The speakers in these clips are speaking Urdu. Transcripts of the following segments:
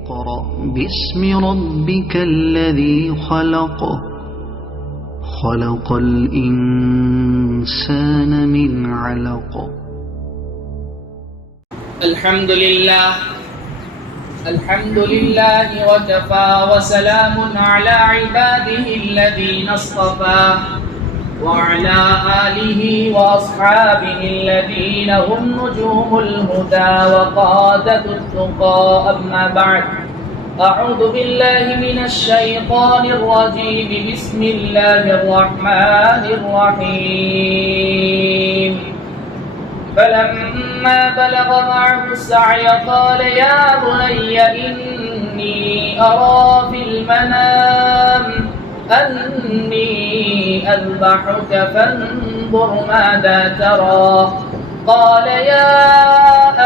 اقرأ باسم ربك الذي خلق خلق الإنسان من علق. الحمد لله وكفى وسلام على عباده الذين اصطفى وعلى آله وأصحابه الذين هم نجوم الهدى وقادة التقى. أما بعد، أعوذ بالله من الشيطان الرجيم. بسم الله الرحمن الرحيم. فلما بلغ معه السعي قال يا بني إني أرى في المنام أني أذبحك فانظر ماذا ترى. قال يا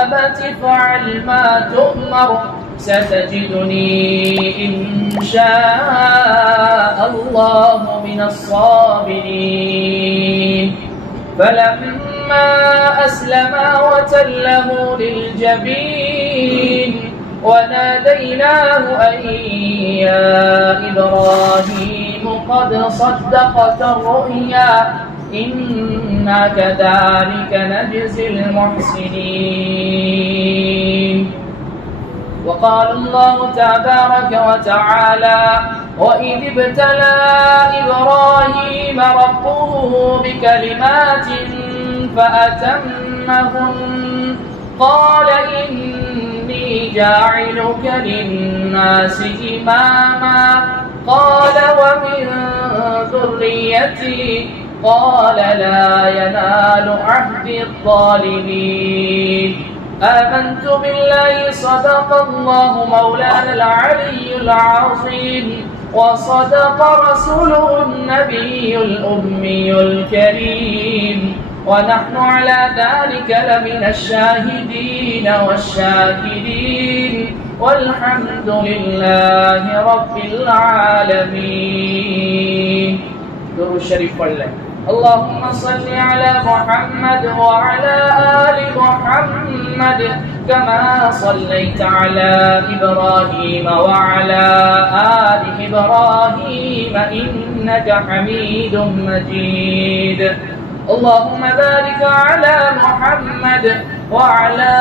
أبت افعل ما تؤمر ستجدني إن شاء الله من الصابرين. فلما أسلما وتله للجبين وناديناه أن يا إبراهيم قد صدقت الرؤيا إنا كذلك نجزي المحسنين. وقال الله تبارك وتعالى وإذ ابتلى إبراهيم ربه بكلمات فأتمهن قال إني جاعلك للناس إماما قال ومن ذريتي قال لا ينال عهد الظالمين. آمنت بالله صدق الله مولانا العلي العظيم وصدق رسوله النبي الأمي الكريم ونحن على ذلك لمن الشاهدين والشاكرين والحمد لله رب العالمين. درود شریف پڑھ لیں. اللهم صل على محمد وعلى آل محمد كما صليت على إبراهيم وعلى آل إبراهيم إنك حميد مجيد. اللهم بارك على محمد وعلى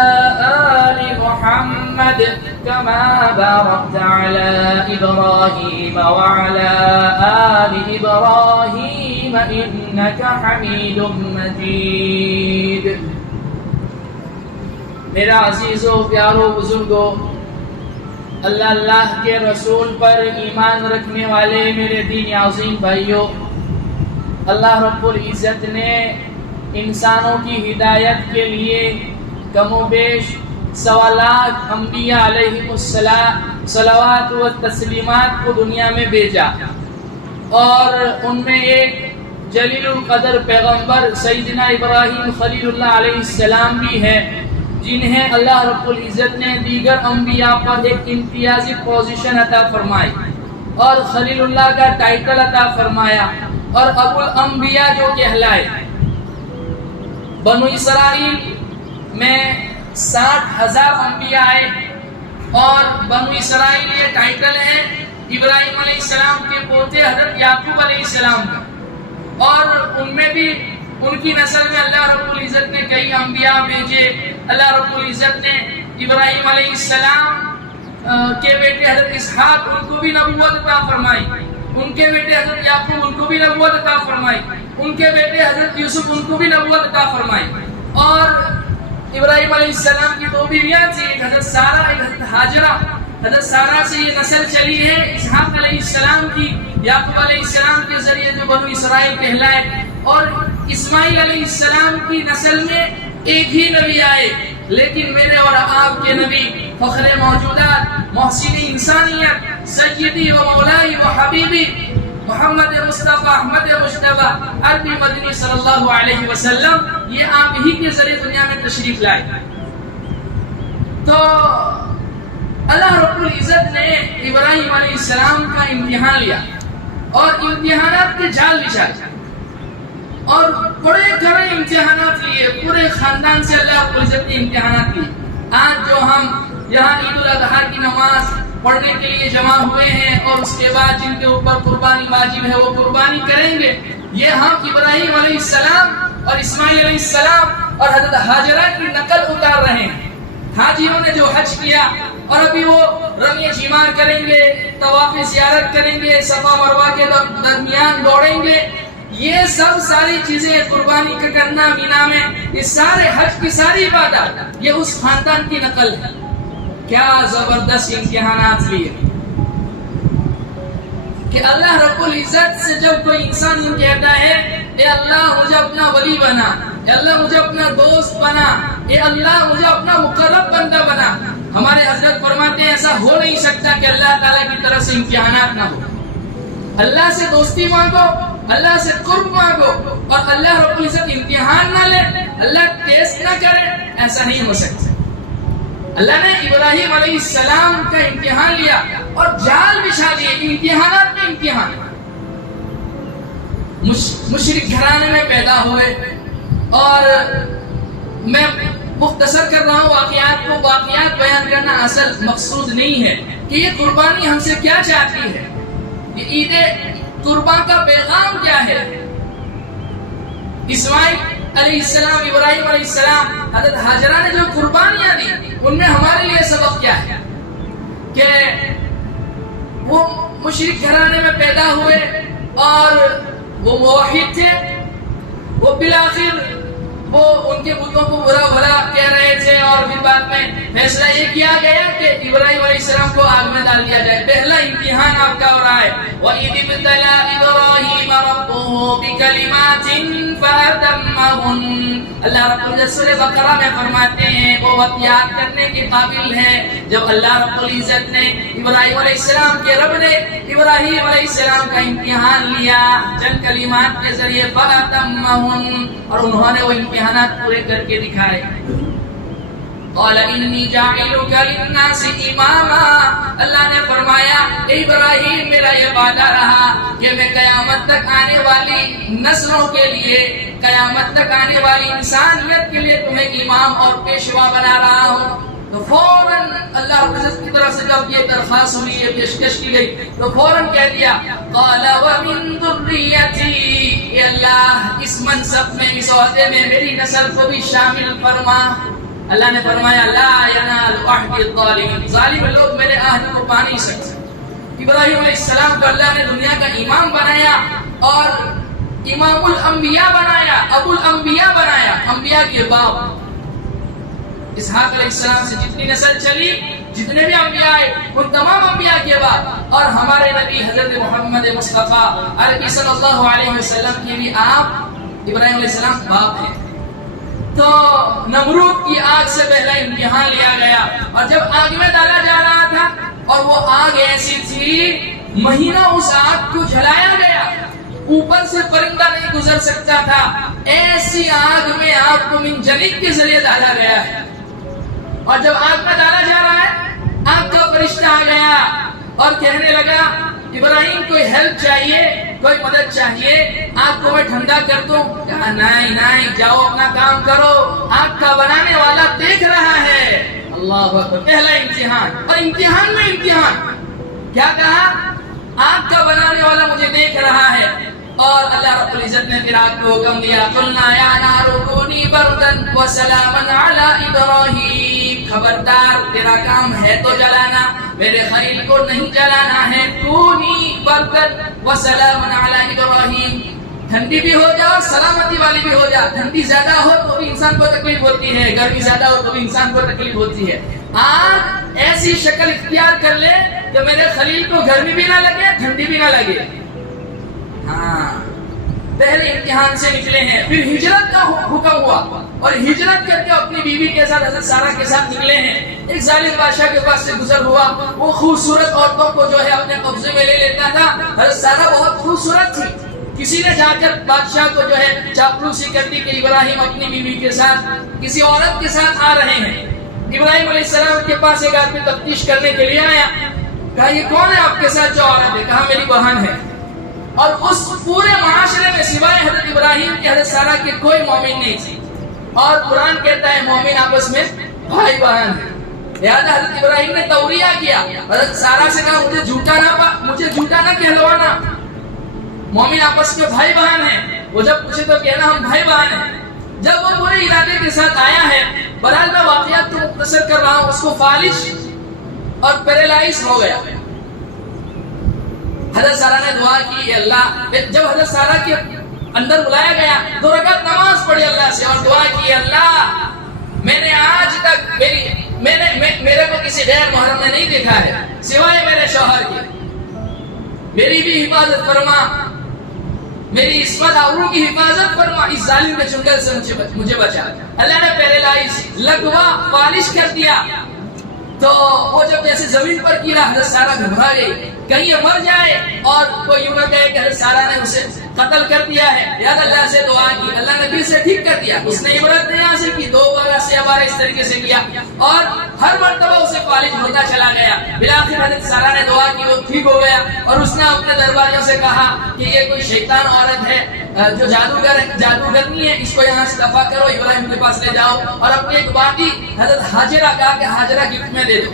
آل محمد كما باركت على إبراهيم وعلى آل إبراهيم إنك حميد مجيد. میرا عزیزو پیارو بزرگو، اللہ کے رسول پر ایمان رکھنے والے میرے دین عظیم بھائیو، اللہ رب العزت نے انسانوں کی ہدایت کے لیے کم و بیش 1.25 لاکھ انبیاء علیہم السلام صلوات و تسلیمات کو دنیا میں بھیجا، اور ان میں ایک جلیل القدر پیغمبر سیدنا ابراہیم خلیل اللہ علیہ السلام بھی ہے، جنہیں اللہ رب العزت نے دیگر انبیاء پر ایک امتیازی پوزیشن عطا فرمائی اور خلیل اللہ کا ٹائٹل عطا فرمایا اور ابو الانبیاء جو کہلائے. بنو اسرائیل میں 60,000 انبیاء آئے اور بنو اسرائیل یہ ٹائٹل ہے ابراہیم علیہ السلام کے پوتے حضرت یعقوب علیہ السلام کا، اور ان میں بھی ان کی نسل میں اللہ رب العزت نے کئی انبیاء بھیجے. اللہ رب العزت نے ابراہیم علیہ السلام کے بیٹے حضرت اسحاق ان کو بھی نبوت عطا فرمائی، ان کے بیٹے حضرت یعقوب ان کو بھی نبوت عطا فرمائی، ان کے بیٹے حضرت یوسف ان کو بھی نبوت عطا فرمائی. اور ابراہیم علیہ السلام کی 2 بیویاں تھیں، ایک حضرت سارہ ایک حضرت ہاجرہ. حضرت سارہ سے یہ نسل چلی ہے اسحاق علیہ السلام کی، یعقوب علیہ السلام کے ذریعے جو بنو اسرائیل کہلائے، اور اسماعیل علیہ السلام کی نسل میں ایک ہی نبی آئے، لیکن میرے اور آپ کے نبی فخر موجودات محسن انسانیت سیدی و مولائی و حبیبی محمد مصطفیٰ احمد مجتبیٰ عربی مدنی صلی اللہ علیہ وسلم یہ آپ ہی کے ذریعے دنیا میں تشریف لائے. تو اللہ رب العزت نے ابراہیم علیہ السلام کا امتحان لیا اور امتحانات کے جال بچھائے اور بڑے گھنے امتحانات لیے، پورے خاندان سے اللہ رب العزت نے امتحانات لیے. آج جو ہم یہاں عید الاضحیٰ کی نماز پڑھنے کے لیے جمع ہوئے ہیں اور اس کے بعد جن کے اوپر قربانی واجب ہے وہ قربانی کریں گے. یہ ہم ابراہیم علیہ السلام اور اسماعیل علیہ السلام اور حضرت ہاجرہ کی نقل اتار رہے ہیں. حاجیوں نے جو حج کیا اور ابھی وہ رمی جمار کریں گے, طواف زیارت کریں گے, صفا مروہ کے درمیان دوڑیں گے, یہ سب ساری چیزیں قربانی کا کرنا مینا میں, یہ سارے حج کی ساری عبادت یہ اس خاندان کی نقل ہے. کیا زبردست امتحانات لیے کہ اللہ رب العزت سے جب کوئی انسان یہ کہتا ہے اے اللہ مجھے اپنا ولی بنا, اے اللہ مجھے اپنا دوست بنا, اے اللہ مجھے اپنا مقرب بندہ بنا. ہمارے حضرت فرماتے ہیں ایسا ہو نہیں سکتا کہ اللہ تعالیٰ کی طرف سے امتحانات نہ ہو. اللہ سے دوستی مانگو, اللہ سے قرب مانگو اور اللہ رب العزت امتحان نہ لے, اللہ ٹیسٹ نہ کرے, ایسا نہیں ہو سکتا. اللہ نے ابراہیم علیہ السلام کا امتحان لیا اور جال بچھا دیے, امتحانات میں امتحان. مشرک گھرانے میں پیدا ہوئے اور میں مختصر کر رہا ہوں واقعات کو. واقعات بیان کرنا اصل مقصود نہیں ہے کہ یہ قربانی ہم سے کیا چاہتی ہے, یہ عید قربان کا پیغام کیا ہے. اسماعیل علیہ السلام, ابراہیم علیہ السلام, حضرت ہاجرہ نے جو قربانیاں دی ان میں ہمارے لیے سبق کیا ہے کہ وہ مشرک گھرانے میں پیدا ہوئے اور وہ موحد تھے. وہ بالآخر وہ ان کے بتوں کو برا بھلا کہہ رہے تھے اور پھر بعد میں فیصلہ یہ کیا گیا کہ ابراہیم علیہ السلام کو آگ میں ڈال دیا جائے. پہلا امتحان آپ کا ہو رہا ہے. وَإِذِ ابْتَلَىٰ إِبْرَاهِيمَ رَبُّهُ بِكَلِمَاتٍ فَأَتَمَّهُنَّ. اللہ رب العزت سورہ بقرہ میں فرماتے ہیں, وہ وقت یاد کرنے کے قابل ہے جب اللہ رب العزت نے ابراہیم علیہ السلام کے رب نے ابراہیم علیہ السلام کا امتحان لیا چند کلمات کے ذریعے. فَأَتَمَّهُنَّ, اور انہوں نے وہ امتحانات پورے کر کے دکھائے. قال انی جاعلک للناس اماما, اللہ نے فرمایا اے ابراہیم میرا یہ وعدہ رہا کہ میں قیامت تک آنے والی نسلوں کے لیے, قیامت تک آنے والی انسانیت کے لیے تمہیں امام اور پیشوا بنا رہا ہوں. تو فوراً اللہ کی طرف سے جب یہ درخواست ہوئی, یہ پیشکش کی گئی, تو فوراً کہہ دیا قال ومن ذریتی, اے اللہ اس منصب میں, اس عہدے میں میری نسل کو بھی شامل فرما. اللہ نے فرمایا لا ینال عہد الظالمین, ظالم لوگ میرے عہد کو پا نہیں سکتے. ابراہیم علیہ السلام کو اللہ نے دنیا کا امام بنایا اور امام الانبیاء بنایا, ابو الانبیاء بنایا, انبیاء کے باپ. اسحاق علیہ السلام سے جتنی نسل چلی, جتنے بھی انبیاء آئے, ان تمام انبیاء کے بعد. اور ہمارے نبی حضرت محمد مصطفیٰ عربی صلی اللہ علیہ وسلم کی بھی آپ ابراہیم علیہ السلام باپ ہیں. تو نمرود کی آگ سے پہلا امتحان لیا گیا, اور جب آگ میں ڈالا جا رہا تھا اور وہ آگ ایسی تھی مہینہ اس آگ کو جلایا گیا, اوپر سے پرندہ نہیں گزر سکتا تھا, ایسی آگ میں آپ کو منجنیق کے ذریعے ڈالا گیا ہے. اور جب آگ میں ڈالا جا رہا ہے, آگ کا فرشتہ آ گیا اور کہنے لگا ابراہیم کوئی ہیلپ چاہیے, کوئی مدد چاہیے, آگ کو میں ٹھنڈا کر دوں. کہا نہیں نہیں, جاؤ اپنا کام کرو, آگ کا بنانے والا دیکھ رہا ہے. اللہ اکبر, پہلا امتحان, اور امتحان میں امتحان. کیا کہا, آگ کا بنانے والا مجھے دیکھ رہا ہے. اور اللہ رب العزت نے پھر آگ کو حکم دیا قلنا یا نار کونی بردن وسلاما علی ابراہیم, خبردار تیرا کام ہے تو جلانا, میرے خلیل کو نہیں جلانا ہے. کونی بردن وسلاما علی ابراہیم, ٹھنڈی بھی ہو جا اور سلامتی والی بھی ہو جا. ٹھنڈی زیادہ ہو تو بھی انسان کو تکلیف ہوتی ہے, گرمی زیادہ ہو تو بھی انسان کو تکلیف ہوتی ہے. آگ ایسی شکل اختیار کر لے کہ میرے خلیل کو گرمی بھی نہ لگے, ٹھنڈی بھی نہ لگے. ہاں, پہلے امتحان سے نکلے ہیں. پھر ہجرت کا حکم ہوا اور ہجرت کر کے اپنی بیوی کے ساتھ حضرت سارہ کے ساتھ نکلے ہیں. ایک ظالم بادشاہ کے پاس سے گزر ہوا, وہ خوبصورت عورتوں کو جو ہے اپنے قبضے میں لے لیتا تھا. حضرت سارہ بہت خوبصورت تھی. کسی نے جا کر بادشاہ کو جو ہے چاپلوسی کر دی کہ ابراہیم اپنی بیوی کے ساتھ کسی عورت کے ساتھ آ رہے ہیں. ابراہیم علیہ السلام کے پاس ایک آدمی تفتیش کرنے کے لیے آیا. کہا یہ کون ہے آپ کے ساتھ جو عورت ہے؟ کہا میری بہن ہے. اور اس پورے معاشرے میں سوائے حضرت ابراہیم کے حضرت سارہ کے کوئی مومن نہیں تھی. اور قرآن کہتا ہے مومن آپس میں بھائی بہن ہے. لہذا حضرت ابراہیم نے توریہ کیا، حضرت سارہ سے کہا مجھے جھوٹا نہ کہلوانا، مومن آپس میں بھائی بہن ہیں، وہ جب پوچھے تو کہنا ہم بھائی بہن ہیں۔ جب وہ پورے ارادے کے ساتھ آیا ہے، بہرحال میں واقعات کو مختصر کر رہا ہوں، اس کو فالش اور پیرالائز ہو گیا۔ حضرت سارہ نے دعا کی، اے اللہ، جب حضرت سارہ کے اندر بلایا گیا 2 رکعت نماز پڑھی اللہ سے اور دعا کی، اللہ میں نے آج تک میرے کو کسی غیر محرم نے نہیں دیکھا ہے سوائے میرے شوہر کی، میری بھی حفاظت فرما، میری عصمت آبرو کی حفاظت فرما، اس ظالم کے چنگل سے مجھے بچا۔ اللہ نے پیرالائز لگوا فالش کر دیا، تو وہ جب جیسے زمین پر گرا حضرت سارہ گھبرا گئی، کہیں یہ مر جائے اور کوئی یوں نہ کہے کہ حضرت سارہ نے اسے قتل کر دیا ہے۔ یاد اللہ سے دعا کی، اللہ نے پھر سے ٹھیک کر دیا، اس نے عبرت نہیں حاصل کی، 2 بار سے اس طریقے سے کیا اور ہر مرتبہ اسے فالج ہوتا چلا گیا۔ بالآخر حضرت سارہ نے دعا کی، وہ ٹھیک ہو گیا اور اس نے اپنے درباریوں سے کہا کہ یہ کوئی شیطان عورت ہے جو جادوگرنی ہے، اس کو یہاں سے دفع کرو، ابراہیم کے پاس لے جاؤ اور اپنی ایک باقی حضرت ہاجرہ کہا کہ ہاجرہ گفٹ میں دے دو،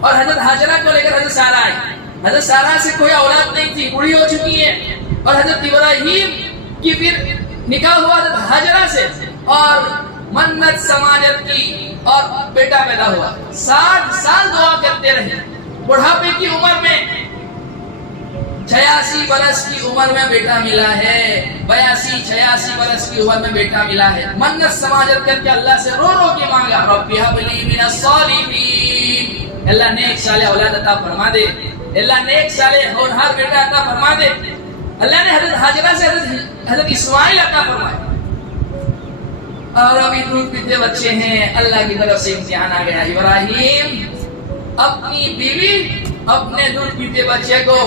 اور حضرت ہاجرہ کو لے کر حضرت سارہ آئی۔ حضرت سارہ سے کوئی اولاد نہیں تھی، بوڑھی ہو چکی ہے، اور حضرت ابراہیم کی پھر نکاح ہوا حضرت ہاجرہ سے اور منت سماجت کی اور بیٹا پیدا ہوا۔ 60 سال دعا کرتے رہے، بڑھاپے کی عمر میں 86 برس کی عمر میں بیٹا ملا ہے، 82-86 برس کی عمر میں بیٹا ملا ہے۔ منت سماجت کر کے اللہ سے رو رو کے مانگا، رب هب لی من الصالحین، اللہ نیک صالح اولاد عطا فرما دے، اللہ نیک صالح ہونہار بیٹا عطا فرما دے۔ اللہ نے حضرت ہاجرہ سے حضرت اسماعیل عطا فرمائے، اور ابھی دودھ پیتے بچے ہیں، اللہ کی طرف سے امتحان آ گیا۔ ابراہیم اپنی بیوی اپنے دودھ پیتے بچے کو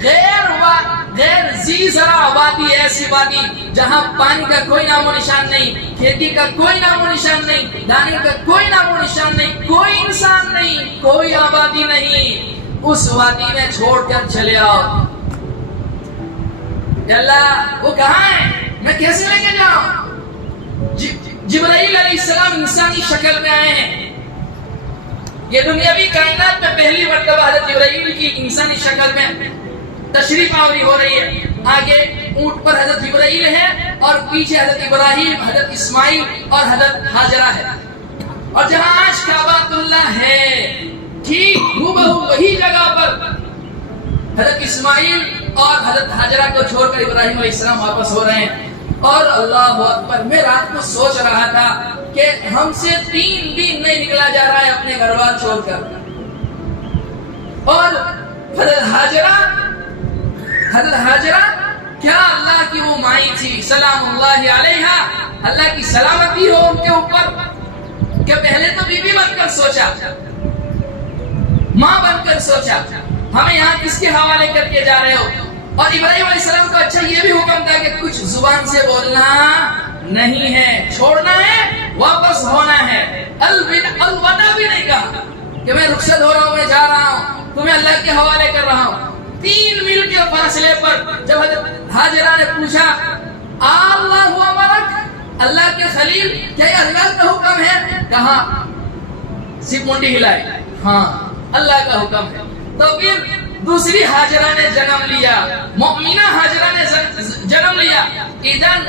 غیر زی زرع آبادی، ایسی وادی جہاں پانی کا کوئی نام و نشان نہیں، کھیتی کا کوئی نام و نشان نہیں، دانے کا کوئی نام و نشان نہیں، کوئی انسان نہیں، کوئی آبادی نہیں، اس وادی میں چھوڑ کر چلے آؤ۔ اللہ وہ کہاں ہے، میں کیسے لے کے جاؤں؟ جبرائیل علیہ السلام انسانی شکل میں آئے ہیں، یہ دنیاوی کائنات میں پہلی مرتبہ حضرت جبرائیل کی انسانی شکل میں تشریف آوری ہو رہی ہے۔ آگے اونٹ پر حضرت جبرائیل ہے اور پیچھے حضرت ابراہیم، حضرت اسماعیل اور حضرت ہاجرہ ہے، اور جہاں آج کعبۃ اللہ ہے ٹھیک ہو وہی جگہ پر حضرت اسماعیل اور حضرت ہاجرہ کو چھوڑ کر ابراہیم علیہ السلام واپس ہو رہے ہیں۔ اور اللہ اکبر، میں رات کو سوچ رہا تھا کہ ہم سے 3 دن نہیں نکلا جا رہا ہے اپنے گھر بار چھوڑ کر، اور حضرت ہاجرہ کیا اللہ کی وہ مائی تھی سلام اللہ علیہا، اللہ کی سلامتی ہو ان کے اوپر، کہ پہلے تو بیوی بن کر سوچا، ماں بن کر سوچا، ہمیں یہاں کس کے حوالے کر کے جا رہے ہو؟ اور ابراہیم علیہ السلام کا اچھا یہ بھی حکم تھا کہ کچھ زبان سے بولنا نہیں ہے، چھوڑنا ہے، واپس ہونا ہے، الوداع بھی نہیں کہا کہ میں رخصت ہو رہا ہوں، میں جا رہا ہوں، تمہیں اللہ کے حوالے کر رہا ہوں۔ 3 میل کے فاصلے پر جب حضرت ہاجرہ نے پوچھا اللہ امرک، اللہ کے خلیل کیا یہ اللہ کا حکم ہے؟ کہا، صرف منڈی ہلائی، ہاں اللہ کا حکم ہے۔ تو پھر دوسری ہاجرہ نے جنم لیا، مؤمنہ ہاجرہ نے جنم لیا۔ اذن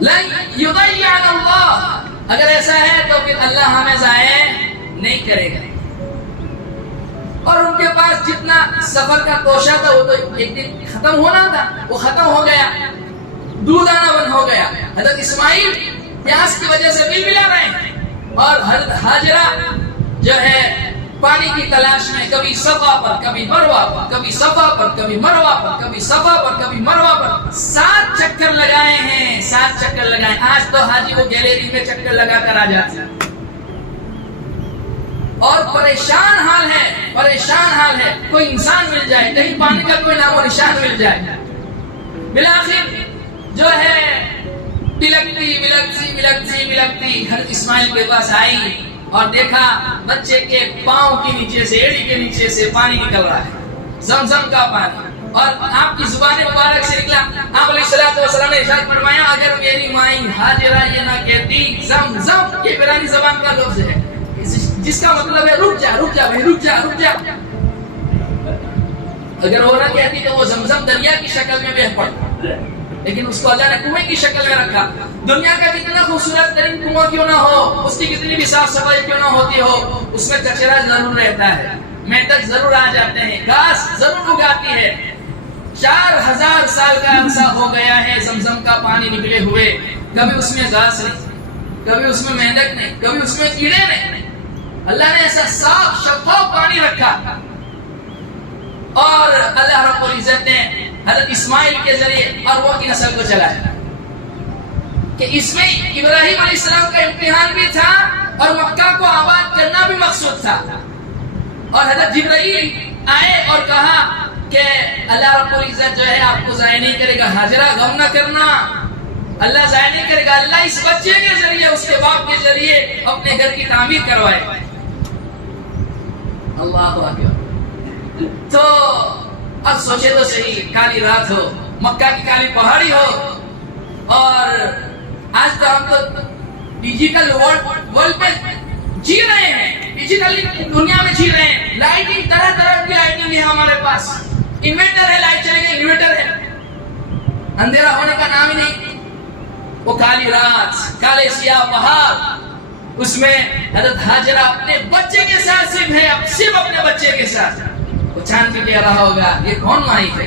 لن یضیعنا اللہ، اگر ایسا ہے تو پھر اللہ ہمیں ضائع نہیں کرے گا۔ اور ان کے پاس جتنا سفر کا توشہ تھا وہ تو ایک دن ختم ہونا تھا، وہ ختم ہو گیا، دودھ آنا بند ہو گیا۔ حضرت اسماعیل پیاس کی وجہ سے مل ملا رہے ہیں، اور حضرت ہاجرہ جو ہے پانی کی تلاش میں کبھی صفا پر، کبھی مروہ پر، کبھی صفا پر، کبھی مروہ پر، کبھی صفا پر، کبھی مروہ پر 7 چکر لگائے ہیں، 7 چکر لگائے۔ آج تو حاجی وہ گیلری میں چکر لگا کر آ جاتے ہیں، اور پریشان حال ہے، پریشان حال ہے، کوئی انسان مل جائے، کہیں پانی کا کوئی نام و نشان مل جائے۔ بالآخر جو ہے بلکتی حضرت اسماعیل کے پاس آئی اور دیکھا بچے کے پاؤں کے نیچے سے، ایڑی کے نیچے سے پانی نکل رہا ہے، زمزم کا پانی۔ اور آپ کی زبان مبارک سے نکلا. آپ علیہ الصلوۃ والسلام نے ارشاد فرمایا اگر میری مائی ہاجرہ یہ نہ کہتی زمزم، یہ عبرانی زبان کا لفظ ہے جس کا مطلب ہے رک جا رک جا بھائی رک جا رک جا. اگر وہ نہ کہتی تو وہ زمزم دریا کی شکل میں بہہ پڑتا، لیکن اس کو اللہ نے کنویں کی شکل میں رکھا. دنیا کا کتنا خوبصورت ترین کنواں کیوں نہ ہو، اس کی کتنی بھی صاف صفائی کیوں نہ ہوتی ہو، اس میں کچرا ضرور رہتا ہے، میٹک ضرور آ جاتے ہیں، گھاس ضرور اگاتی ہے. 4000 سال کا عرصہ ہو گیا ہے زمزم کا پانی نکلے ہوئے، کبھی اس میں گھاس نہیں، کبھی اس میں مینڈک نہیں، کبھی اس میں کیڑے نہیں. اللہ نے ایسا صاف شفاف پانی رکھا. اور اللہ رب العزت نے حضرت اسماعیل کے ذریعے عربوں کی نسل کو چلایا کہ اس میں ابراہیم علیہ السلام کا امتحان بھی تھا اور مکہ کو آباد کرنا بھی مقصود تھا. اور حضرت جبرائیل آئے اور کہا کہ اللہ رب العزت جو ہے آپ کو ضائع نہیں کرے گا، ہاجرہ غم نہ کرنا، اللہ ضائع نہیں کرے گا. اللہ اس بچے کے ذریعے اس کے باپ کے ذریعے اپنے گھر کی تعمیر کروائے. اللہ اکبر. تو اب سوچے تو صحیح، کالی رات ہو، مکہ کی کالی پہاڑی ہو، اور آج تو ہم تو ڈیجیٹل ورلڈ پہ جی رہے ہیں، ڈیجیٹل دنیا میں جی رہے ہیں. لائٹنگ طرح طرح کی لائٹنگ ہے ہمارے پاس، انورٹر ہے، لائٹ چلے گی انورٹر ہے، اندھیرا ہونے کا نام ہی نہیں. وہ کالی رات، کالے سیاہ پہاڑ، اس میں حضرت ہاجرہ اپنے بچے کے ساتھ صرف اپنے بچے کے ساتھ. وہ چاند بھی کہہ رہا ہوگا یہ کون مائی ہے.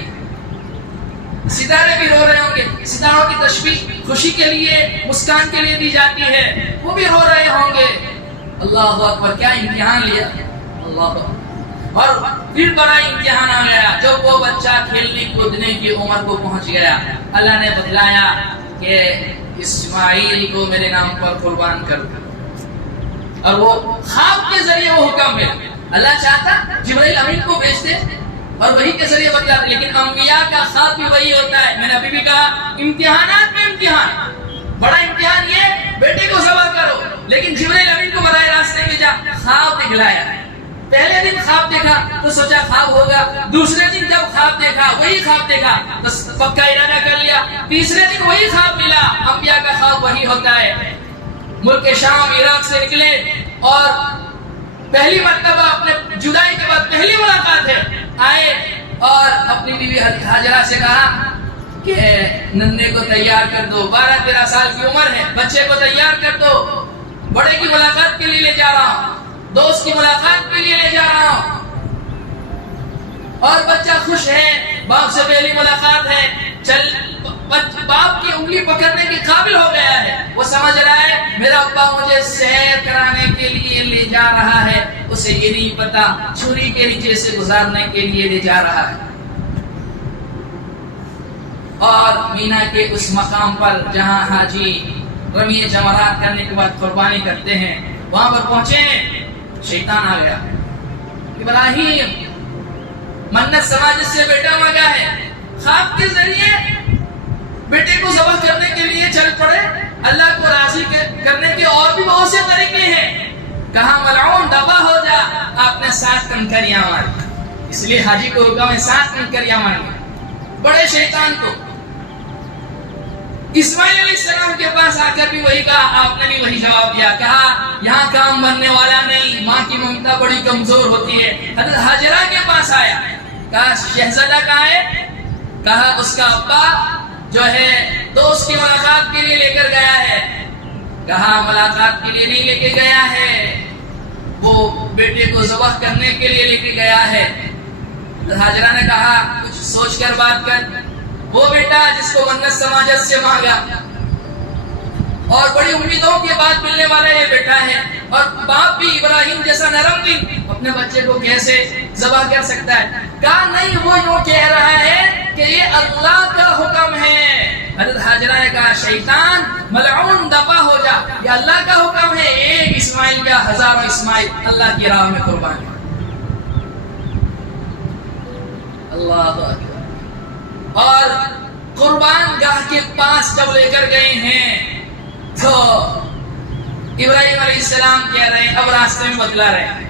ستارے بھی رو رہے ہوں گے، ستاروں کی تشبیہ خوشی کے لیے، مسکان کے لیے دی جاتی ہے، وہ بھی رو رہے ہوں گے. اللہ اکبر. کیا امتحان لیا اللہ اکبر. اور پھر بڑا امتحان آ گیا جب وہ بچہ کھیلنے کودنے کی عمر کو پہنچ گیا. اللہ نے بتلایا کہ اسماعیل کو میرے نام پر قربان کر دو. اور وہ خواب کے ذریعے وہ حکم ملا. اللہ چاہتا جبرائیل امین کو بھیجتے اور وہی کے ذریعے بتلاتے، لیکن انبیاء کا خواب بھی وہی ہوتا ہے. میں نے ابھی بھی کہا امتحانات میں امتحان. بڑا امتحان یہ بیٹے کو ذبح کرو، لیکن جبرائیل امین کو براہ راست نہیں بھیجا، خواب دکھلایا. پہلے دن خواب دیکھا تو سوچا خواب ہوگا، دوسرے دن جب خواب دیکھا وہی خواب دیکھا تو پکا ارادہ کر لیا، تیسرے دن وہی خواب ملا. انبیاء کا خواب وہی ہوتا ہے. ملک شام عراق سے نکلے اور پہلی مرتبہ اپنے جدائی کے بعد پہلی ملاقات ہے، آئے اور اپنی بیوی ہاجرہ سے کہا کہ ننھے کو تیار کر دو، 12-13 سال کی عمر ہے، بچے کو تیار کر دو، بڑے کی ملاقات کے لیے لے جا رہا ہوں، دوست کی ملاقات کے لیے لے جا رہا ہوں. اور بچہ خوش ہے، باپ سے پہلی ملاقات ہے، چل باپ کی انگلی پکڑنے کے قابل ہو گیا ہے. وہ سمجھ رہا ہے میرا ابا مجھے سیر کرانے کے لیے لے جا رہا ہے، اسے یہ نہیں پتا چھری کے نیچے سے گزارنے کے لیے لے جا رہا ہے. اور مینا کے اس مقام پر جہاں حاجی رمی جمرات کرنے کے بعد قربانی کرتے ہیں، وہاں پر پہنچے، شیطان آ گیا. ابراہیم منت سماجت سے بیٹا مانگا ہے، خواب کے ذریعے بیٹے کو ذبح کرنے کے لیے چل پڑے. اللہ کو راضی کرنے کے اور بھی بہت سے طریقے ہیں. کہاں ملعون دبا ہو جا، آپ نے 7 کنکریاں ماری، اس لیے حاجی کو حکم ہے 7 کنکریاں ماری. بڑے شیطان کو اسماعیل علیہ السلام کے پاس آ کر بھی وہی کہا، آپ نے بھی وہی جواب دیا. کہا یہاں کام بننے والا نہیں، ماں کی ممتا بڑی کمزور ہوتی ہے. حضرت ہاجرہ کے پاس آیا، کہا شہزادہ کہاں ہے؟ کہا اس کا ابا جو ہے دوست کی ملاقات کے لیے لے کر گیا ہے. کہا ملاقات کے لیے نہیں لے کے گیا ہے، وہ بیٹے کو ذبح کرنے کے لیے لے کے گیا ہے. ہاجرہ نے کہا کچھ سوچ کر بات کر. وہ بیٹا جس کو منت سماجت سے مانگا اور بڑی امیدوں کے بعد ملنے والا یہ بیٹا ہے، اور باپ بھی ابراہیم جیسا نرم دل اپنے بچے کو کیسے ذبح کر سکتا ہے؟ کہا نہیں، وہ یوں کہہ رہا ہے کہ یہ اللہ کا حکم ہے. حضرت ہاجرہ نے کہا شیطان ملعون دفع ہو جا، یہ اللہ کا حکم ہے، ایک اسماعیل کا ہزاروں اسماعیل اللہ کی راہ میں قربان. اللہ اکبر. اور قربان گاہ کے پاس جب لے کر گئے ہیں تو ابراہیم علیہ السلام کہہ رہے ہیں، اب راستے میں بتلا رہے ہیں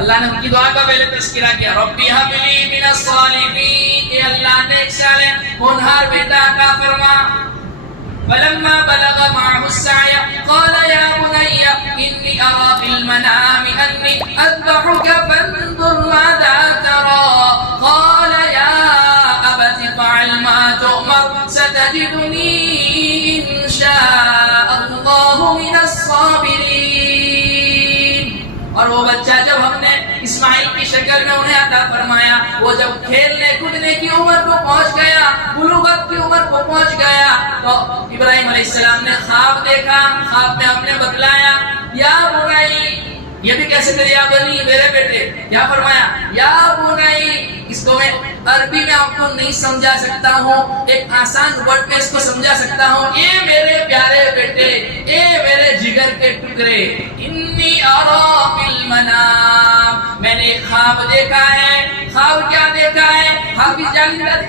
اللہ نے ان کی دعا کا پہلے تذکرہ کیا، ربی حب لی من الصالحین، کہ اللہ نے ایک صالح ہونہار بیٹا عطا فرما۔ فلما بلغ معه السعي قال يا بني إني أرى في المنام أني أذبحك فانظر ماذا ترى، قال يا أبت افعل ما تؤمر ستجدني إن شاء الله من الصابرين۔ اور وہ بچہ جب ہم نے اسماعیل کی شکل میں انہیں عطا فرمایا، وہ جب کھیلنے کودنے کی عمر کو پہنچ گیا، بلوغت کی عمر کو پہنچ گیا، تو ابراہیم علیہ السلام نے خواب دیکھا، خواب میں ہم نے بتلایا یا بنائی، یہ بھی کیسے کرے یا بنی، میرے بیٹے، کیا فرمایا یا بنائی۔ اس کو میں عربی میں آپ کو نہیں سمجھا سکتا ہوں، ایک آسان ورڈ میں اس کو سمجھا سکتا ہوں، اے میرے پیارے بیٹے، اے میرے جگر کے ٹکڑے، انی ارا فی المنام، میں نے خواب دیکھا ہے۔ خواب کیا دیکھا ہے؟ حافظ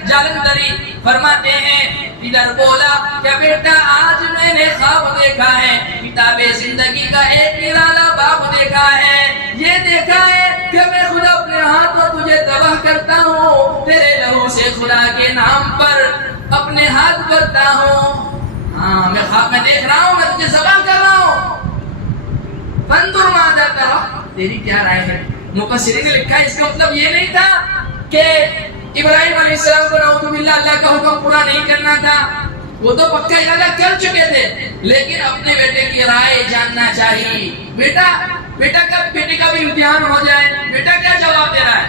جالندری فرماتے ہیں، ادھر بولا کہ بیٹا آج میں نے خواب دیکھا ہے، کتاب زندگی کا ایک نرالا باب دیکھا ہے، یہ دیکھا ہے کہ میں خدا اپنے ہاتھوں تجھے ذبح کرتا ہوں، تیرے لہو سے خدا کے نام پر اپنے ہاتھ کرتا ہوں۔ ہاں میں خواب میں دیکھ رہا ہوں، میں تجھے ذبح کر رہا ہوں۔ فانظر ماذا ترى، تیری کیا رائے ہے؟ مفسرین نے لکھا ہے اس کا مطلب یہ نہیں تھا کہ ابراہیم علیہ السلام کو نعوذ باللہ اللہ کا حکم پورا نہیں کرنا تھا، وہ تو پکا ارادہ کر چکے تھے، لیکن اپنے بیٹے کی رائے جاننا چاہیے۔ بیٹا کا بھی امتحان ہو جائے، بیٹا کیا جواب دے رہا ہے؟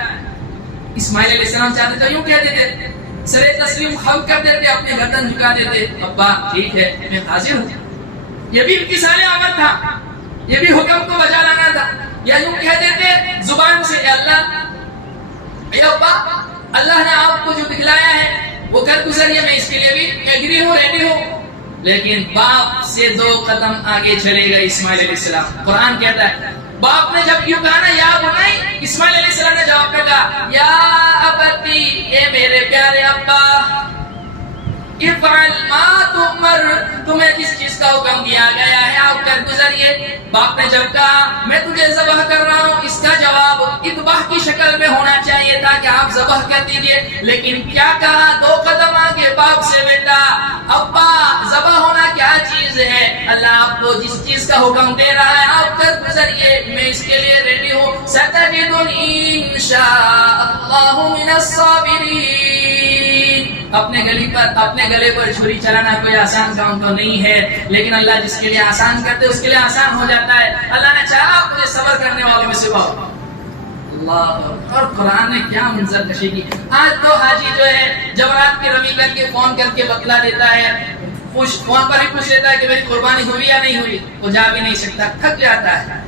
اسماعیل علیہ السلام چاہتے تھے یوں کہتے تھے، سر تسلیم خم کر دیتے، اپنے گردن جھکا دیتے، ابا ٹھیک ہے میں حاضر ہوں۔ یہ بھی امتثال امر تھا، یہ بھی حکم کو بجا لانا تھا، یا یوں کہہ دیتے زبان سے، اے اللہ، اے ابا، اللہ نے آپ کو جو دکھلایا ہے وہ کر گزریے، میں اس کے لیے بھی ایگری ہوں، ریڈی ہوں۔ لیکن باپ سے 2 قدم آگے چلے گئے اسماعیل علیہ السلام۔ قرآن کہتا ہے باپ نے جب یوں کہا نا یا بنائی، اسماعیل علیہ السلام نے جواب میں کہا یا ابتی، اے میرے پیارے ابا، افعل ما تؤمر، تمہیں جس چیز کا حکم دیا گیا ہے آپ کر گزریے۔ باپ نے جب کہا میں تجھے ذبح کر رہا ہوں، اس کا جواب اذبح کی شکل میں ہونا چاہیے تھا کہ آپ ذبح کر دیجئے، لیکن کیا کہا؟ 2 قدم آگے باپ سے، بیٹا ابا ذبح ہونا کیا چیز ہے؟ اللہ آپ کو جس چیز کا حکم دے رہا ہے آپ کر گزریے، میں اس کے لیے ریڈی ہوں۔ ستجدنی انشاء اللہ من الصابرین۔ اپنے گلے پر چھری چلانا کوئی آسان کام تو نہیں ہے، لیکن اللہ جس کے لیے آسان کرتے اس کے لیے آسان ہو جاتا ہے۔ اللہ نے چاہا مجھے صبر کرنے والوں میں سے ہو۔ اللہ، اور قرآن نے کیا منظر کشی کی۔ آج تو حاجی جو ہے جب کی رمی کر کے فون کر کے بتلا دیتا ہے، فون پر ہی پوچھ لیتا ہے کہ میری قربانی ہوئی یا نہیں ہوئی، وہ جا بھی نہیں سکتا، تھک جاتا ہے۔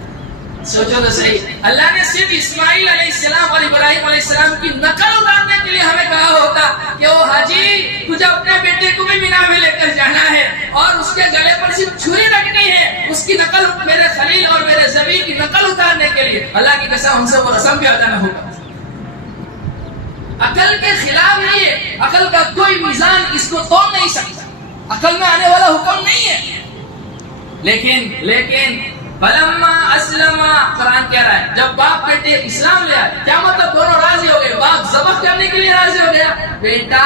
سوچو تو صحیح، اللہ نے صرف اسماعیل علیہ السلام اور ابراہیم علیہ السلام کی نقل اتارنے کے لیے ہمیں کہا ہوتا کہ او حاجی تجھے اپنے بیٹے کو بھی مینا میں لے کر جانا ہے اور اس کے گلے پر صرف چھری رکھنی ہے، اس کی نقل، میرے خلیل اور میرے زبی کی نقل اتارنے کے لیے، اللہ کی قسم ہم سے وہ رسم بھی ادا نہ ہوگا۔ عقل کے خلاف نہیں ہے، عقل کا کوئی میزان اس کو توڑ نہیں سکتا، عقل میں آنے والا حکم نہیں ہے۔ لیکن فلما اسلم، قرآن کہہ رہا ہے جب باپ بیٹے اسلام لے آئے، کیا مطلب دونوں راضی ہو گئے، باپ ذبح کرنے کے لیے راضی ہو گیا، بیٹا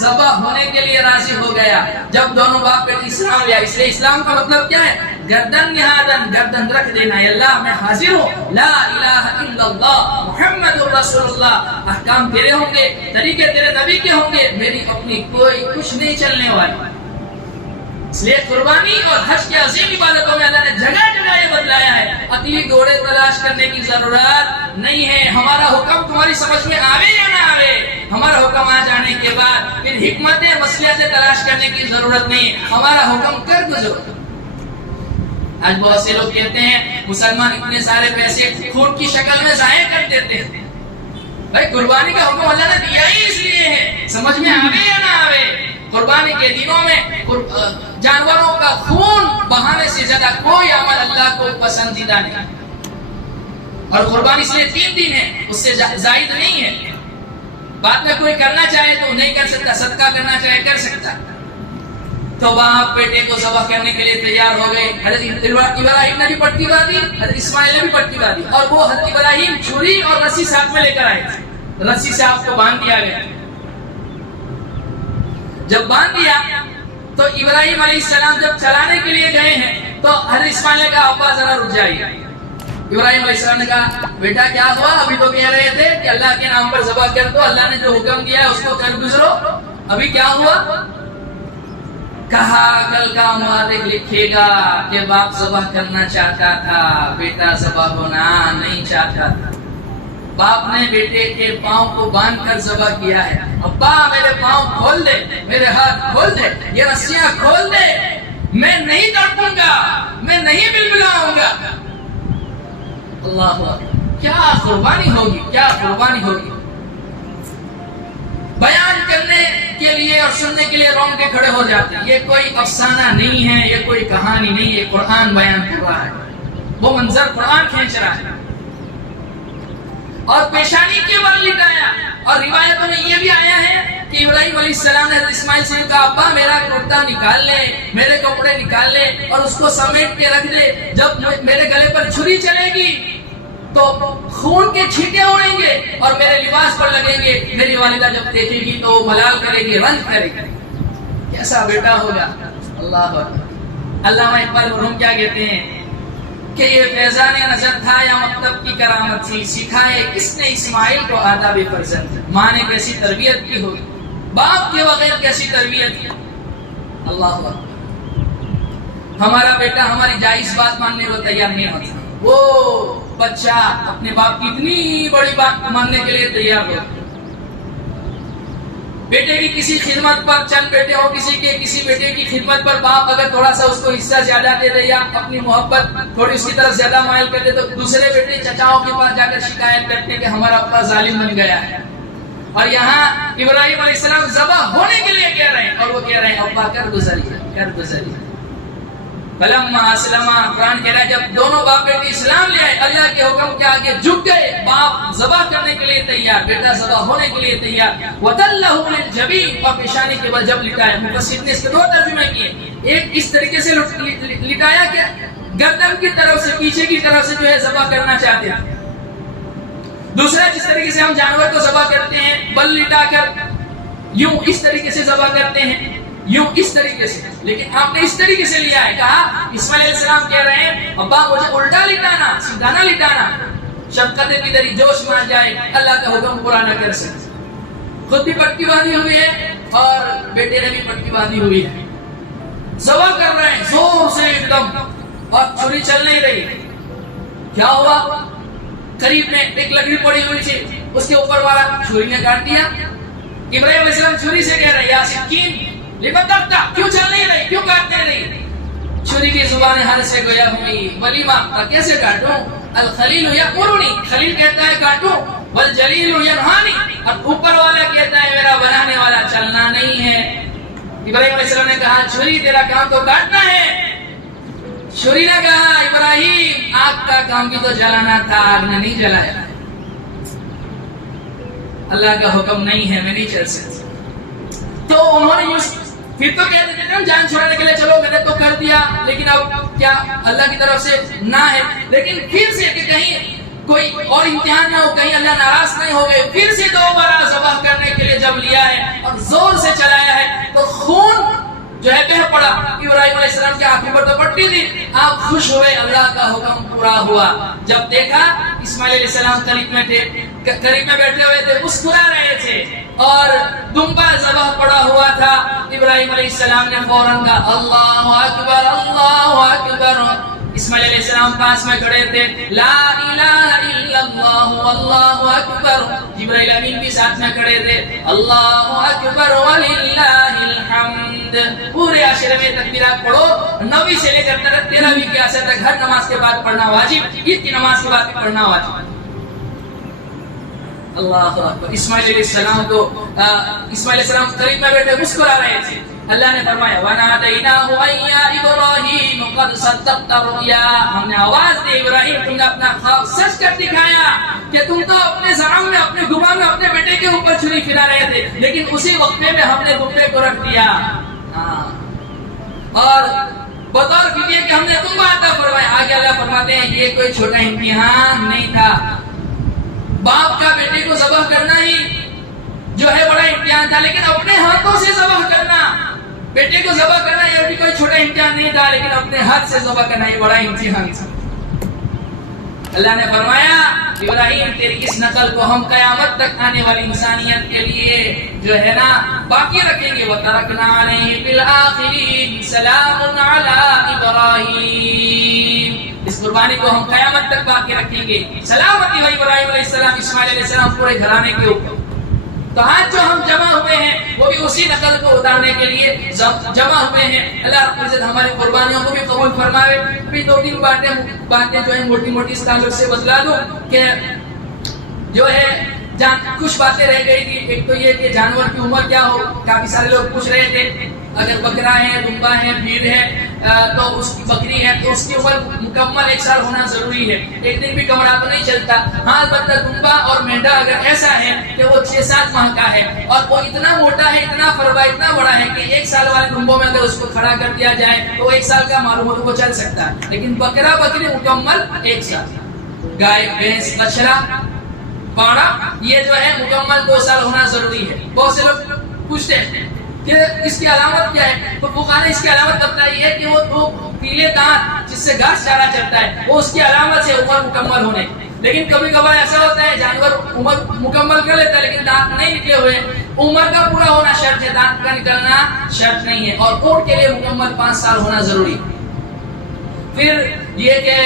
ذبح ہونے کے لیے راضی ہو گیا۔ جب دونوں باپ بیٹے اسلام لے آئے، اس لیے اسلام کا مطلب کیا ہے؟ گردن نہادن، گردن رکھ دینا، اے اللہ میں حاضر ہوں، لا الہ الا اللہ محمد رسول اللہ، احکام تیرے ہوں گے، طریقے تیرے نبی کے ہوں گے، میری اپنی کوئی کچھ نہیں چلنے والی۔ اس لیے قربانی اور حج کی عظیم عبادتوں میں اللہ نے جگہ جگہ یہ بتلایا ہے، عقلی گھوڑے تلاش کرنے کی ضرورت نہیں ہے۔ ہمارا حکم تمہاری سمجھ میں آوے یا نہ آوے، ہمارا حکم آ جانے کے بعد پھر حکمتیں مصلحتیں تلاش کرنے کی ضرورت نہیں، ہمارا حکم کر گزرو۔ آج بہت سے لوگ کہتے ہیں مسلمان اتنے سارے پیسے خون کی شکل میں ضائع کر دیتے ہیں۔ بھائی قربانی کا حکم اللہ نے دیا ہی اس لیے ہے، سمجھ میں آوے یا نہ آوے۔ قربانی کے دنوں میں جانوروں کا خون بہانے سے زیادہ کوئی عمل اللہ کو پسندیدہ نہیں، اور قربانی اس لیے 3 دن ہے، اس سے زائد نہیں ہے۔ بعد میں کوئی کرنا چاہے تو نہیں کر سکتا، صدقہ کرنا چاہے کر سکتا۔ تو باپ بیٹے کو ذبح کرنے کے لیے تیار ہو گئے. حضرت ابراہیم نے بھی پٹی باندھی, حضرت اسماعیل نے بھی پٹی باندھی, اور وہ حضرت ابراہیم چھری اور رسی ساتھ میں لے کر آئے. رسی سے آپ کو باندھ دیا گیا. جب باندھ دیا تو ابراہیم علیہ السلام جب چلانے کے لیے گئے ہیں تو حضرت اسماعیل نے کہا ابا ذرا رک جائیے. ابراہیم علیہ السلام نے کہا بیٹا کیا ہوا؟ ابھی تو کہہ رہے تھے کہ اللہ کے نام پر ذبح کر دو, اللہ نے جو حکم دیا ہے اس کو کر گزرو, ابھی کیا ہوا؟ کہا کل کا مورخ لکھے گا کہ باپ ذبح کرنا چاہتا تھا, بیٹا ذبح ہونا نہیں چاہتا تھا. باپ نے بیٹے کے پاؤں کو باندھ کر ذبح کیا ہے. ابا میرے پاؤں کھول دے, میرے ہاتھ کھول دے, یہ رسیاں کھول دے, میں نہیں تڑپوں گا, میں نہیں بلبلاؤں گا. اللہ کیا قربانی ہوگی, کیا قربانی ہوگی. بیان کرنے کے لیے اور سننے کے لیے رونگٹے کھڑے ہو جاتے ہیں. یہ کوئی افسانہ نہیں ہے, یہ کوئی کہانی نہیں, یہ قرآن بیان کر رہا ہے. وہ منظر قرآن کھینچ رہا ہے. اور پیشانی کے بل لٹایا. اور روایتوں میں یہ بھی آیا ہے کہ ابراہیم علیہ السلام نے حضرت اسماعیل سے کہا ابا میرا کرتا نکال لے, میرے کپڑے نکال لے اور اس کو سمیٹ کے رکھ دے. جب میرے گلے پر چھری چلے گی تو خون کے چھینٹے اڑیں گے اور میرے لباس پر لگیں گے. میری والدہ جب دیکھے گی تو وہ ملال کرے گی, رنج کرے گی. کیسا بیٹا ہوگا. اللہ اکبر. علامہ اقبال مرحوم کیا کہتے ہیں کہ یہ فیضان نظر تھا یا مکتب کی کرامت تھی, سکھائے کس نے اسماعیل کو آداب فرزند. ماں نے کیسی تربیت کی ہوگی, باپ کے بغیر کیسی تربیت کی. اللہ اکبر. ہمارا بیٹا ہماری جائز بات ماننے کو تیار نہیں ہوتا. وہ بچہ اپنے باپ کی اتنی بڑی بات ماننے کے لیے تیار ہو. بیٹے کی کسی خدمت پر, چند بیٹے ہو کسی کے, کسی بیٹے کی خدمت پر باپ اگر تھوڑا سا اس کو حصہ زیادہ دے دے یا اپنی محبت تھوڑی اس کی طرف زیادہ مائل کر دے تو دوسرے بیٹے چچاؤں کے پاس جا کر شکایت کرتے کہ ہمارا ابا ظالم بن گیا ہے. اور یہاں ابراہیم علیہ السلام ذبح ہونے کے لیے کہہ رہے ہیں اور وہ کہہ رہے ہیں ابا کر گزریے, کر گزریے. فلما اسلما, قرآن کہہ رہا ہے جب دونوں باپ بیٹے اسلام لے آئے, اللہ کے حکم کے آگے جھک گئے. باپ ذبح کرنے کے لیے تیار, بیٹا ذبح ہونے کے لیے تیار. وَتَلَّهُ لِلْجَبِينِ, اور پیشانی کے بل جب لٹایا. مفسر نے اس کے دو ترجمے کیے. ایک اس طریقے سے لٹایا کہ گردن کی طرف سے, پیچھے کی طرف سے جو ہے ذبح کرنا چاہتے ہیں. دوسرا جس طریقے سے ہم جانور کو ذبح کرتے ہیں, بل لٹا کر یوں اس طریقے سے ذبح کرتے ہیں, یوں اس طریقے سے. لیکن آپ نے اس طریقے سے لیا ہے. کہا اسماعیل علیہ السلام کہہ رہے ہیں ابا مجھے الٹا لٹانا, سیدھا نہ لٹانا. شفقت کی دری جوش مان جائے, اللہ کا حکم پورا نہ کر سکے. خود بھی پٹی باندھی ہوئی ہے اور بیٹے نے بھی پٹی باندھی ہوئی ہے. ذبح کر رہے ہیں زور سے ایک دم, اور چھری چل نہیں رہی. کیا ہوا؟ قریب میں ایک لکڑی پڑی ہوئی تھی, اس کے اوپر والا چھری نے کاٹ دیا. ابراہیم علیہ السلام چھری سے کہہ رہے یا سکین لبتبتا, کیوں چل نہیں رہی, کیوں کاٹ نہیں رہی؟ چھری کی زبان ہر سے گویا ہوئی ولیما, کیسے کاٹوں؟ الخلیل یامرنی, خلیل کہتا ہے کاٹوں. والجلیل ینہانی, اور اوپر والا کہتا ہے میرا بنانے والا چلنا نہیں ہے. ابراہیم علیہ السلام نے کہا چھری تیرا کام تو کاٹنا ہے. چھری نے کہا ابراہیم آگ کا کام بھی تو جلانا تھا, آگ نے نہیں جلایا. اللہ کا حکم نہیں ہے, میں نہیں چل سکتا. تو انہوں نے پھر تو کہہ دیتے ہیں جان چھوڑنے کے لیے چلو میں نے تو کر دیا, لیکن اب کیا اللہ کی طرف سے نہ ہے. لیکن پھر سے کہ کہیں کوئی اور امتحان نہ ہو, کہیں اللہ ناراض نہیں ہو گئے. پھر سے دوبارہ ذبح کرنے کے لیے جب لیا ہے اور زور سے چلایا ہے تو خون جو ہے بہہ پڑا. ابراہیم علیہ السلام کی آنکھوں پر تو پٹی تھی, آپ خوش ہوئے, اللہ کا حکم پورا ہوا. جب دیکھا اسماعیل علیہ السلام قریب میں بیٹھے ہوئے تھے, مسکرا رہے تھے اور دمبا ذبح پڑا ہوا تھا. ابراہیم علیہ السلام نے فوراً کہا اللہ اکبر, اللہ اکبر. اسماعیل علیہ السلام پاس میں کھڑے تھے, لا الہ الا اللہ واللہ اکبر. جبرائیل امین بھی ساتھ میں کھڑے تھے, اللہ اکبر وللہ الحمد. پورے عاشرے میں تکبیرات پڑھو, 9 سے لے کر 13 کی عصر تک ہر نماز کے بعد پڑھنا واجب, عید کی نماز کے بعد بھی پڑھنا واجب. اللہ اکبر. اسماعیل علیہ السلام قریب میں بیٹھے مسکرا رہے تھے. اللہ نے فرمایا وَنَادَيْنَاهُ أَن يَا إِبْرَاهِيمُ قَدْ صَدَّقْتَ الرُّؤْيَا. ہم نے آواز دی ابراہیم تم نے اپنا خواب سچ کر دکھایا کہ تم تو اپنے زعم میں, اپنے گمان میں اپنے بیٹے کے اوپر چھری پھرا رہے تھے, لیکن اسی وقت میں ہم نے دمبے کو رکھ دیا. اور بطور فدیہ کہ ہم نے دمبا عطا فرمایا. آگے اللہ فرماتے ہیں یہ کوئی چھوٹا امتحان نہیں تھا. باپ کا بیٹے کو ذبح کرنا ہی جو ہے بڑا امتحان تھا، لیکن اپنے ہاتھوں سے ذبح کرنا، بیٹے کو ذبح کرنا یہ بھی کوئی چھوٹا امتحان نہیں تھا، لیکن اپنے ہاتھ سے ذبح کرنا یہ بڑا امتحان تھا. اللہ نے فرمایا ابراہیم تیری اس نسل کو ہم قیامت تک آنے والی انسانیت کے لیے جو ہے نا باقی رکھیں گے. وَتَرَكْنَا عَلَيْهِ فِي الْآخِرِينَ سَلَامٌ عَلَىٰ إِبْرَاهِيمَ. اس قربانی کو ہم قیامت تک باقی رکھیں گے. سلامتی ہو ابراہیم علیہ السلام، اسماعیل علیہ السلام، پورے گھرانے کے اوپر. تو آج جو ہم جمع ہوئے ہیں وہ بھی اسی نقل کو اتارنے کے لیے جمع ہوئے ہیں. اللہ رب العزت ہماری قربانیوں کو بھی قبول فرمائے. ابھی 2-3 باتیں جو ہے موٹی موٹی اس تعلق سے بتلا دوں کہ جو ہے کچھ باتیں رہ گئی تھی. ایک تو یہ کہ جانور کی عمر کیا ہو، کافی سارے لوگ پوچھ رہے تھے. اگر بکرا ہے، دمبا ہے، بھیڑ ہے تو اس کی بکری ہے تو اس کی عمر مکمل 1 سال ہونا ضروری ہے. ایک دن بھی کمرہ تو نہیں چلتا. ہاں البتہ دمبا اور مینڈا اگر ایسا ہے کہ وہ 6-7 ماہ کا ہے اور وہ اتنا موٹا ہے، اتنا فروا، اتنا بڑا ہے کہ 1 سال والے دمبوں میں اگر اس کو کھڑا کر دیا جائے تو 1 سال کا معلوم ہو تو وہ چل سکتا ہے. لیکن بکرا بکری مکمل 1 سال. گائے، بھینس، بچڑا، پاڑا یہ جو ہے مکمل 2 سال ہونا ضروری ہے. بہت سے لوگ پوچھتے ہیں کہ اس کی علامت کیا ہے، تو فقہاء نے اس کی علامت بتائی ہے کہ وہ 2 پیلے دانت جس سے گھاس چارا چلتا ہے وہ اس کی علامت ہے عمر مکمل ہونے. لیکن کبھی کبھار ایسا ہوتا ہے جانور عمر مکمل کر لیتا ہے لیکن دانت نہیں نکلے ہوئے. عمر کا پورا ہونا شرط ہے، دانت کا نکلنا شرط نہیں ہے. اور اونٹ کے لیے مکمل 5 سال ہونا ضروری. پھر یہ کہ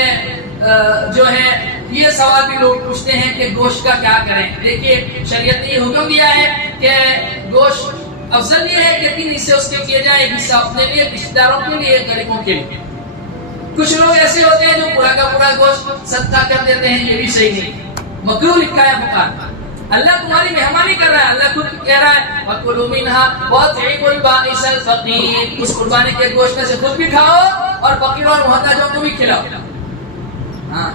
جو ہے یہ سوال بھی لوگ پوچھتے ہیں کہ گوشت کا کیا کریں. دیکھیے شریعت نے یہ حکم دیا ہے کہ گوشت افضل یہ ہے کہ 3 حصے اس کے کیے جائیں. 1 حصہ اپنے لیے، رشتہ داروں کے لیے، غریبوں کے لیے. کچھ لوگ ایسے ہوتے ہیں جو پورا کا پورا گوشت صدقہ کر دیتے ہیں، یہ بھی صحیح نہیں. مکروہ لکھا ہے فقہاء. اللہ تمہاری مہمانی کر رہا ہے. اللہ خود کہہ رہا ہے وَكُلُوا مِنْهَا وَأَطْعِمُوا الْبَائِسَ الْفَقِيرَ. اس قربانی کے گوشت میں سے خود بھی کھاؤ اور فقیروں اور محتاجوں کو بھی کھلاؤ.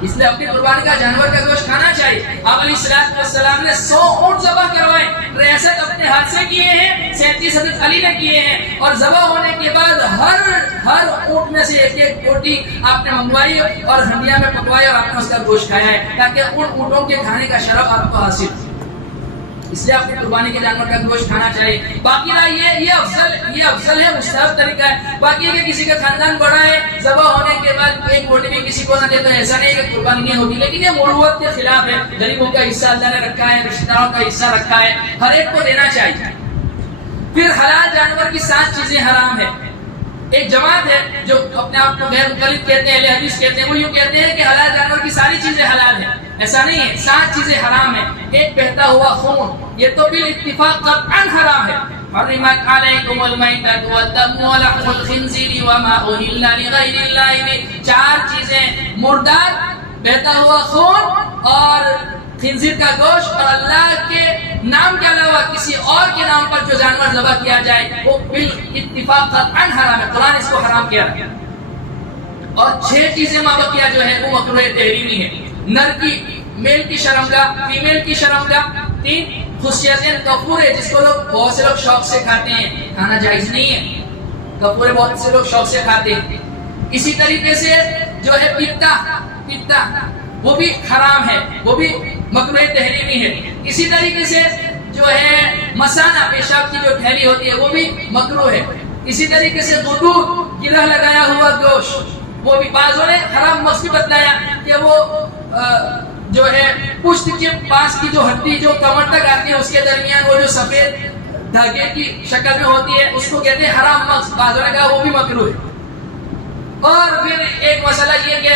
اس لیے اپنی قربانی کا جانور کا گوشت کھانا چاہیے. آپ علیہ السلام نے 100 اونٹ ذبح کروائے. ریاست اپنے ہاتھ سے کیے ہیں، 37 حضرت علی نے کیے ہیں. اور ذبح ہونے کے بعد ہر اونٹ میں سے ایک بوٹی آپ نے منگوائی اور ہنڈیا میں پکوائی اور آپ نے اس کا گوشت کھایا ہے تاکہ ان اونٹوں کے کھانے کا شرف آپ کو حاصل ہو. اس لیے اپنی قربانی کے جانور کا گوشت کھانا چاہیے. باقی یہ افضل ہے، مستحب طریقہ ہے. باقی ہے کہ کسی کا خاندان بڑا ہے، ذبح ہونے کے بعد ایک بوٹی بھی کسی کو نہ دے تو ایسا نہیں کہ قربانی نہیں ہوگی. لیکن یہ مروت کے خلاف ہے. غریبوں کا حصہ اللہ نے رکھا ہے، رشتہ داروں کا حصہ رکھا ہے، ہر ایک کو دینا چاہیے. پھر حلال جانور کی 7 چیزیں حرام ہے. ایک جماعت ہے جو اپنے آپ کو غیر مقلد کہتے ہیں، اہل حدیث کہتے ہیں، وہ یوں کہتے ہیں کہ حلال جانور کی ساری چیزیں حلال ہیں. ایسا نہیں ہے. 7 چیزیں حرام ہیں. ایک بہتا ہوا خون، یہ تو بالاتفاق قطعا حرام ہے. حرمت علیکم المیتۃ والدم ولحم الخنزیر وما اہل لغیر اللہ بہ. 4 چیزیں، مردار، بہتا ہوا خون اور خنزیر کا گوشت اور اللہ کے نام کے علاوہ کسی اور کے نام پر جو جانور ذبح کیا جائے وہ بالاتفاق قطعا حرام ہے. قرآن اس کو حرام کیا ہے. اور 6 چیزیں مابقیہ جو ہے وہ مکروہ تحریمی ہے. نر کی میل کی شرمگاہ، فیمیل کی شرمگاہ. 3 خصیتیں کپور ہے جس کو بہت سے لوگ شوق سے کھاتے ہیں، کھانا جائز نہیں ہے. کپور بہت سے لوگ شوق سے کھاتے ہیں. اسی طریقے سے جو ہے پتا وہ بھی حرام ہے، وہ بھی مکروہ تحریمی ہے. اسی طریقے سے جو ہے مسانہ، پیشاب کی جو ٹھہری ہوتی ہے وہ بھی مکروہ ہے. اسی طریقے سے غدور، گرہ لگایا ہوا گوشت، وہ بھی بعضوں نے حرام مقصد بتلایا کہ وہ جو ہے پشت کے پاس کی جو ہڈی جو کمر تک آتی ہے اس کے درمیان وہ جو سفید دھاگے کی شکل میں ہوتی ہے اس کو کہتے ہیں حرام مقصد. بعضوں نے کہا وہ بھی مکروہ ہے. اور پھر ایک مسئلہ یہ کہ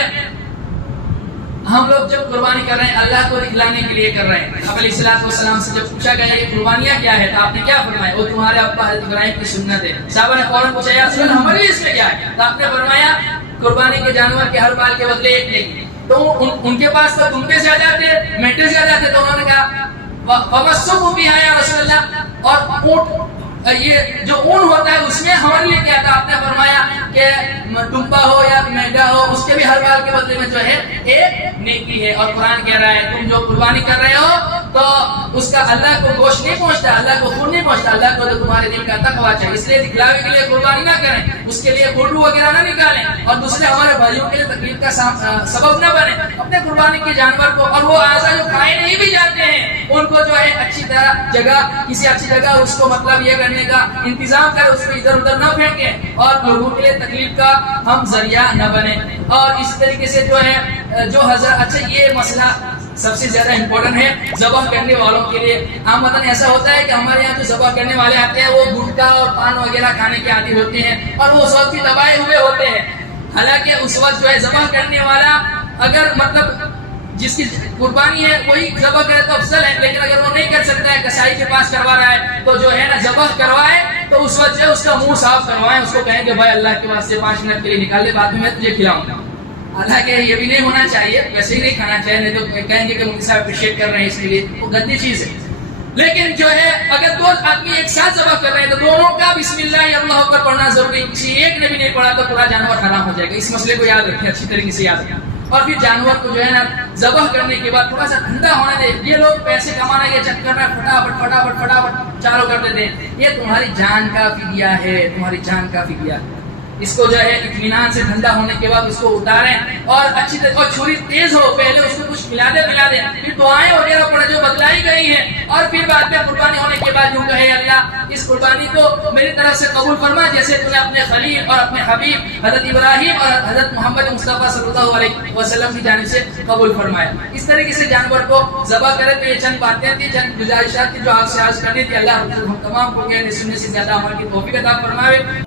ہم لوگ جب قربانی کر رہے ہیں اللہ کو دکھلانے کے لیے کر رہے ہیں. آپ علیہ السلام سے جب پوچھا گیا یہ قربانیاں کیا ہے تو آپ نے کیا فرمایا؟ وہ تمہارے ابا حضرت ابراہیم کی سنت ہے. صحابہ نے فوراً پوچھا یا رسول اللہ ہمارے اس میں کیا ہے؟ تو آپ نے فرمایا قربانی کے جانور کے ہر بال کے بدلے ایک نہیں. تو ان کے پاس تو دمبے زیادہ تھے، مینٹے زیادہ تھے، تو انہوں نے کہا فَمَسُّكُ بِهَا يَا رسول اللہ. اور اونٹ یہ جو اون ہوتا ہے اس میں ہمارے لیے کیا تھا؟ آپ نے فرمایا کہ ڈمبا ہو یا مینڈا ہو اس کے بھی ہر بال کے بدلے میں جو ہے ایک نیکی ہے. اور قرآن کہہ رہا ہے تم جو قربانی کر رہے ہو تو اس کا اللہ کو گوشت نہیں پہنچتا، اللہ کو خون نہیں پہنچتا، اللہ کو تو تمہارے دل کا تقویٰ چاہیے. اس لیے دکھلاوے کے لیے قربانی نہ کریں، اس کے لیے فوٹو وغیرہ نہ نکالیں اور دوسرے ہمارے بھائیوں کے لیے تکلیف کا سبب نہ بنے. اپنے قربانی کے جانور کو، اور وہ اعضاء جو کھائے نہیں بھی جاتے ہیں ان کو جو ہے اچھی طرح جگہ، کسی اچھی جگہ اس کو مطلب یہ کرنے کا انتظام کرے، اس کو ادھر ادھر نہ پھینکیں اور لوگوں کے لیے تکلیف کا ہم ذریعہ نہ بنے. اور اس طریقے سے جو ہے جو حضرت، اچھا یہ مسئلہ سب سے زیادہ امپورٹنٹ ہے ذبح کرنے والوں کے لیے. عامةً ایسا ہوتا ہے کہ ہمارے یہاں جو ذبح کرنے والے آتے ہیں وہ گٹکا اور پان وغیرہ کھانے کے عادی ہوتے ہیں اور وہ سب بھی دبائے ہوئے ہوتے ہیں. حالانکہ اس وقت جو ہے ذبح کرنے والا اگر مطلب جس کی قربانی ہے وہی ذبح کرے تو افضل ہے، لیکن اگر وہ نہیں کر سکتا ہے، کسائی کے پاس کروا رہا ہے تو جو ہے نا ذبح کروائے تو اس وقت جو ہے اس کا منہ صاف کروائیں، اس کو کہیں کہ بھائی اللہ کے واسطے 5 منٹ کے لیے نکال لے، بعد میں تجھے کھلاؤں گا. حالانکہ یہ بھی نہیں ہونا چاہیے، ویسے ہی نہیں کھانا چاہیے، نہیں تو کہیں گے کہ مفتی صاحب اپریشیٹ کر رہے ہیں اس کے لیے، وہ گندی چیز ہے. لیکن جو ہے اگر 2 آدمی ایک ساتھ ذبح کر رہے ہیں تو دونوں کا بسم اللہ اللہ اکبر پڑھنا ضروری. کسی ایک نے بھی نہیں پڑھا تو پورا جانور حرام ہو جائے گا. اس مسئلے کو یاد رکھیں، اچھی طریقے سے یاد رکھیں. اور پھر جانور کو جو ہے نا ذبح کرنے کے بعد تھوڑا سا ٹھنڈا ہونے دیں. یہ لوگ پیسے کمانا کے چکر میں فٹافٹ فٹافٹ فٹافٹ چالو کر دیتے ہیں. یہ تمہاری جان کا فدیہ ہے، تمہاری جان کا فدیہ ہے. اس کو جو ہے اطمینان سے ٹھنڈا ہونے کے بعد اس کو اتاریں اور اچھی طرح، اور چھری تیز ہو، پہلے اس کو کچھ کھلا دیں پھر دعائیں وغیرہ پڑھیں جو بتلائی گئی ہیں، اور پھر بعد میں قربانی ہونے کے بعد یوں کہے اللہ اس قربانی کو میری طرف سے قبول فرما، جیسے تم نے اپنے خلیل اور اپنے حبیب حضرت ابراہیم اور حضرت محمد مصطفیٰ صلی اللہ علیہ وسلم کی جانب سے قبول فرمایا. اس طریقے سے جانور کو ذبح کرے. تو یہ چند باتیں تھیں، چند گزارشات تھی جو آپ سے عرض کرنی تھی. اللہ ہم تمام کو کہنے سننے سے زیادہ عمل کی توفیق عطا فرمائے.